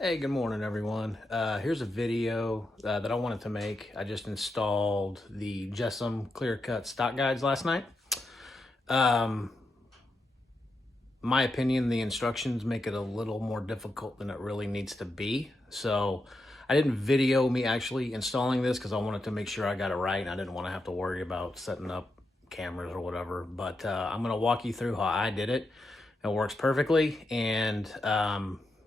Hey, good morning, everyone. Here's a video that I wanted to make. I just installed the JessEm Clear Cut stock guides last night. Um, my opinion, the instructions make it a little more difficult than it really needs to be. So I didn't video me actually installing this because I wanted to make sure I got it right and I didn't want to have to worry about setting up cameras or whatever. But I'm going to walk you through how I did it. It works perfectly, and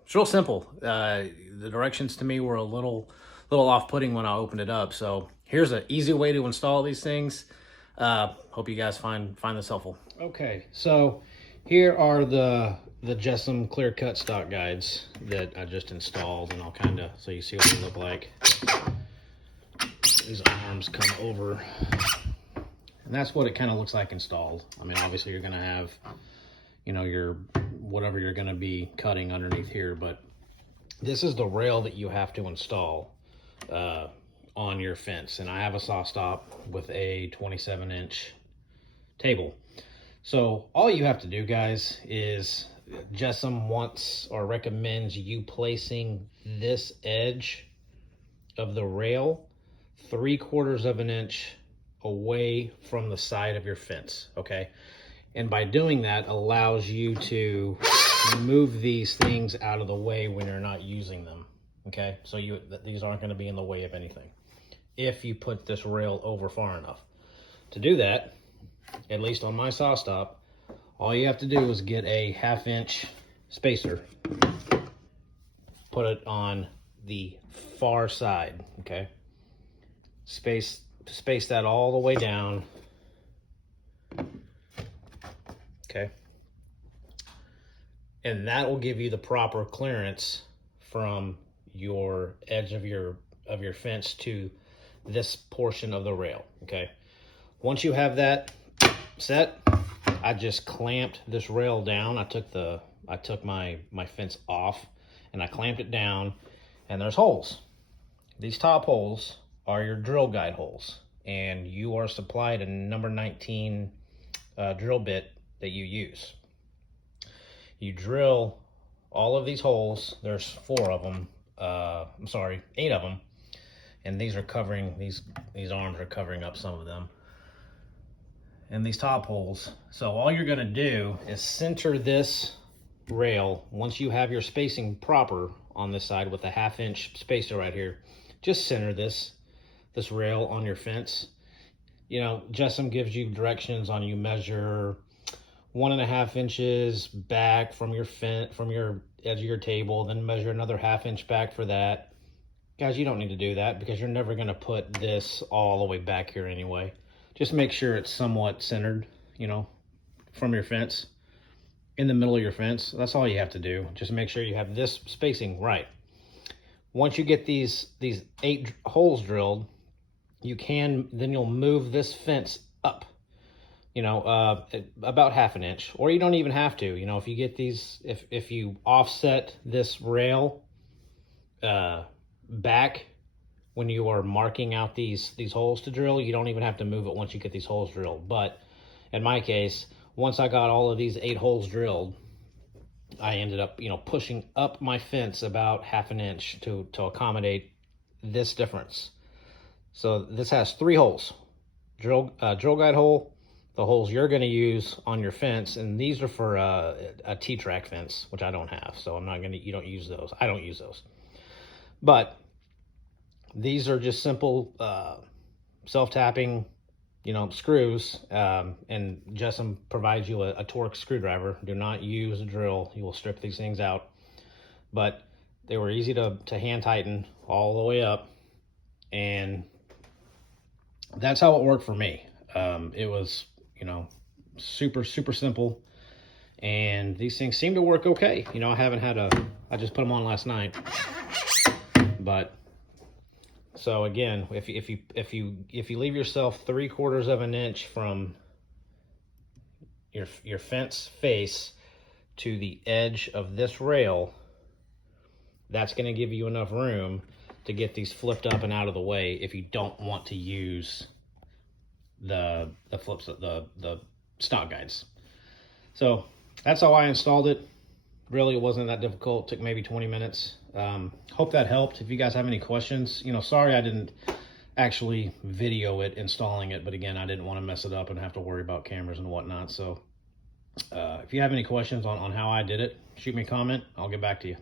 it's real simple. The directions to me were a little off-putting when I opened it up. So here's an easy way to install these things. Hope you guys find this helpful. Okay, so here are the JessEm Clear Cut stock guides that I just installed, and I'll so you see what they look like. These arms come over, and that's what it kind of looks like installed. I mean, obviously you're gonna have, your whatever you're going to be cutting underneath here, but this is the rail that you have to install on your fence. And I have a SawStop with a 27-inch table. So all you have to do, guys, is JessEm wants or recommends you placing this edge of the rail 3/4 of an inch away from the side of your fence, okay? And by doing that allows you to move these things out of the way when you're not using them, okay? So these aren't going to be in the way of anything if you put this rail over far enough. To do that, at least on my SawStop, all you have to do is get a 1/2 inch spacer, put it on the far side, okay? Space that all the way down. Okay, and that will give you the proper clearance from your edge of your fence to this portion of the rail. Okay, once you have that set, I just clamped this rail down. I took my fence off and I clamped it down, and there's holes. These top holes are your drill guide holes, and you are supplied a number 19 drill bit that you use. You drill all of these holes. There's 4 of them. 8 of them, and these are covering these arms are covering up some of them. And these top holes. So all you're going to do is center this rail. Once you have your spacing proper on this side with a 1/2 inch spacer right here, just center this rail on your fence. JessEm gives you directions on you measure 1.5 inches back from your edge of your table, then measure another 1/2 inch back for that. Guys, you don't need to do that because you're never going to put this all the way back here anyway. Just make sure it's somewhat centered, from your fence, in the middle of your fence. That's all you have to do. Just make sure you have this spacing right. Once you get these 8 holes drilled, then you'll move this fence up, about 1/2 inch, or you don't even have to. If you get these, if you offset this rail back when you are marking out these holes to drill, you don't even have to move it once you get these holes drilled. But in my case, once I got all of these 8 holes drilled, I ended up, pushing up my fence about 1/2 inch to accommodate this difference. So this has 3 holes, drill guide hole, the holes you're going to use on your fence, and these are for a T-track fence, which I don't have, so you don't use those. I don't use those. But these are just simple self-tapping, screws, and JessEm provides you a torque screwdriver. Do not use a drill. You will strip these things out. But they were easy to hand tighten all the way up, and that's how it worked for me. It was, super simple, and these things seem to work okay. I just put them on last night. But so again, if you leave yourself 3/4 of an inch from your fence face to the edge of this rail, that's going to give you enough room to get these flipped up and out of the way if you don't want to use the stock guides. So that's how I installed it. Really, it wasn't that difficult. It took maybe 20 minutes. Hope that helped. If you guys have any questions, sorry I didn't actually video it installing it, but again, I didn't want to mess it up and have to worry about cameras and whatnot. So if you have any questions on how I did it, shoot me a comment. I'll get back to you.